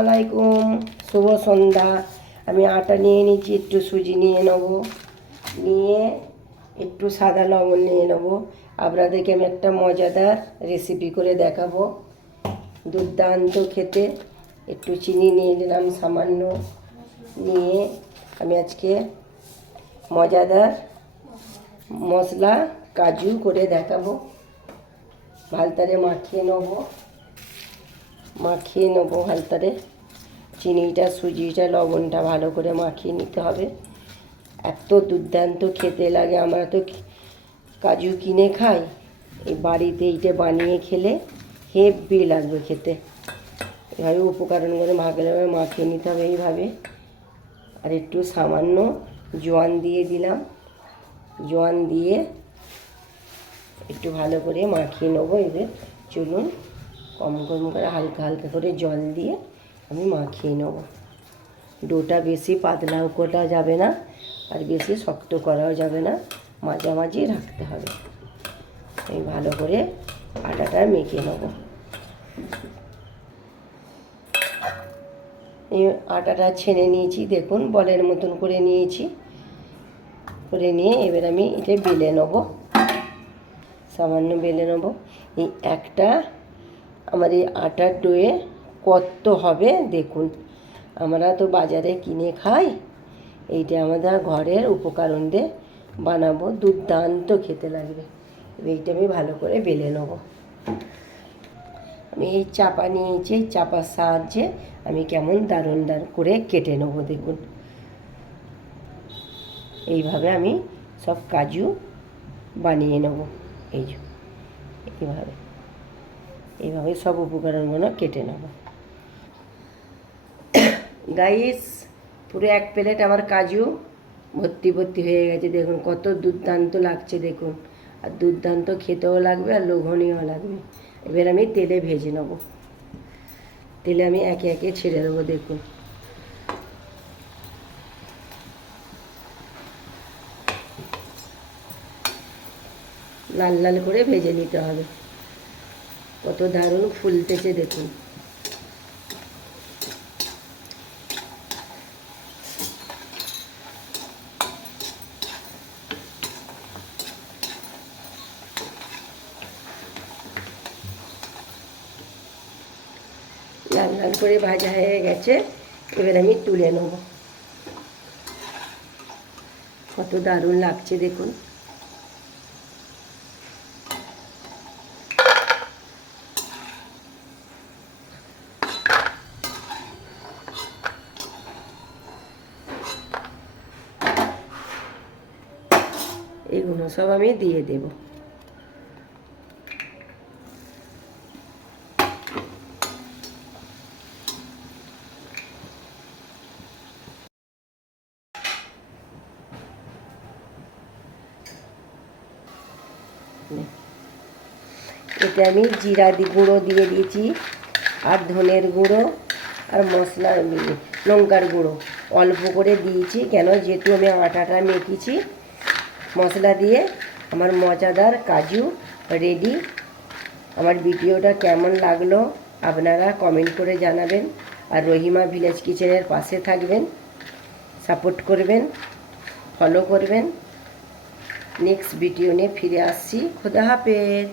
আলাইকুম, শুভ সন্ধ্যা। আমি আটা নিয়ে নিচ্ছি, একটু সুজি নিয়ে নেব, নিয়ে একটু সাদা লবণ নিয়ে নেব। আপনাদেরকে আমি একটা মজাদার রেসিপি করে দেখাবো, দুর্দান্ত খেতে। একটু চিনি নিয়ে নিলাম সামান্য, নিয়ে আমি আজকে মজাদার মশলা কাজু করে দেখাবো। ভালতারে মাখিয়ে নেবো ভালতারে। চিনিটা, সুজিটা, লবণটা ভালো করে মাখিয়ে নিতে হবে। এত দুর্দান্ত খেতে লাগে। আমরা তো কাজু কিনে খাই, এই বাড়িতে এইটা বানিয়ে খেলে হেব্বি লাগবে খেতে। এভাবে উপকরণগুলো মাখিয়ে নিতে হবে এইভাবে। আর একটু সামান্য জোয়ান দিয়ে দিলাম, জোয়ান দিয়ে একটু ভালো করে মাখিয়ে নেবো। এবার চলুন, কম কম করে হালকা হালকা করে জল দিয়ে আমি মাখিয়ে নেব। ডোটা বেশি পাতলাও করা যাবে না, আর বেশি শক্ত করাও যাবে না, মাঝামাঝি রাখতে হবে। আমি ভালো করে আটাটা মেখে নেব। এই আটাটা ছেনে নিয়েছি, দেখুন বলের মতন করে নিয়েছি। করে নিয়ে এবার আমি এটা বেলে নেব, সামান্য বেলে নেব। এই একটা আমার এই আটার ডোয়ে কত হবে দেখুন। আমরা তো বাজারে কিনে খাই, এইটা আমাদের ঘরের উপকরণ দিয়ে বানাবো, দুর্দান্ত খেতে লাগবে। এইটা আমি ভালো করে বেলে নেব। আমি এই চাপা নিয়েছি, এই চাপার সাহায্যে আমি কেমন দারুণ করে কেটে নেব দেখুন। এইভাবে আমি সব কাজু বানিয়ে নেব। এইভাবে সব উপকরণগুলো কেটে নেব। গাইস, পুরো এক প্লেট আমার কাজু ভর্তি ভর্তি হয়ে গেছে। দেখুন কত দুর্দান্ত লাগছে দেখুন, আর দুর্দান্ত খেতেও লাগবে আর লোভনীয় লাগবে। এবার আমি তেলে ভেজে নেব। তেলে আমি একে একে ছেড়ে দেবো দেখুন। লাল লাল করে ভেজে নিতে হবে। কত দারুণ ফুলতেছে দেখুন। লাল লাল করে ভাজা হয়ে গেছে, এবার আমি তুলে নেব। কত দারুণ লাগছে দেখুন। এগুলো সব আমি দিয়ে দেব। এতে আমি জিরা গুঁড়ো দিয়ে দিয়েছি, আর ধনের গুঁড়ো, আর মশলা লঙ্কার গুঁড়ো অল্প করে দিয়েছি। কেন, যেহেতু আমি আটাটা মেখেছি মশলা দিয়ে। আমার মজাদার কাজু রেডি। আমার ভিডিওটা কেমন লাগলো আপনারা কমেন্ট করে জানাবেন। আর রহিমা ভিলেজ কিচেনের পাশে থাকবেন, সাপোর্ট করবেন, ফলো করবেন। নেক্সট ভিডিও নিয়ে ফিরে আসছি। খোদা হাফেজ।